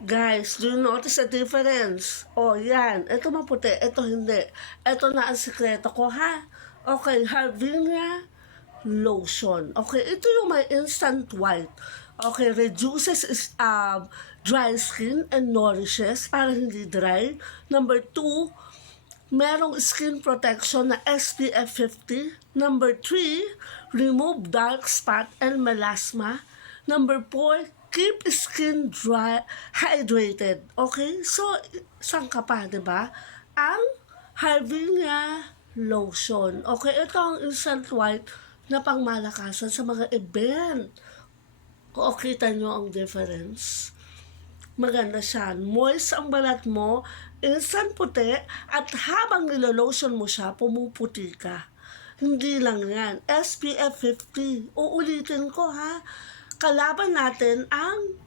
Guys, do you notice a difference? O, yan. Ito maputi, ito hindi. Ito na ang sekreto ko, ha? Okay, Harvinia lotion. Okay, ito yung may instant white. Okay, reduces dry skin and nourishes para hindi dry. Number 2, merong skin protection na SPF 50. Number 3, remove dark spot and melasma. Number 4, keep skin dry, hydrated. Okay? So, saan ka pa, diba? Ang Harvinia lotion. Okay, ito ang instant white na pangmalakasan sa mga event. O, kita nyo ang difference? Maganda siya. Moist ang balat mo, instant puti, at habang nilolotion mo siya, pumuputi ka. Hindi lang yan. SPF 50. Uulitin ko, ha? Kalaban natin ang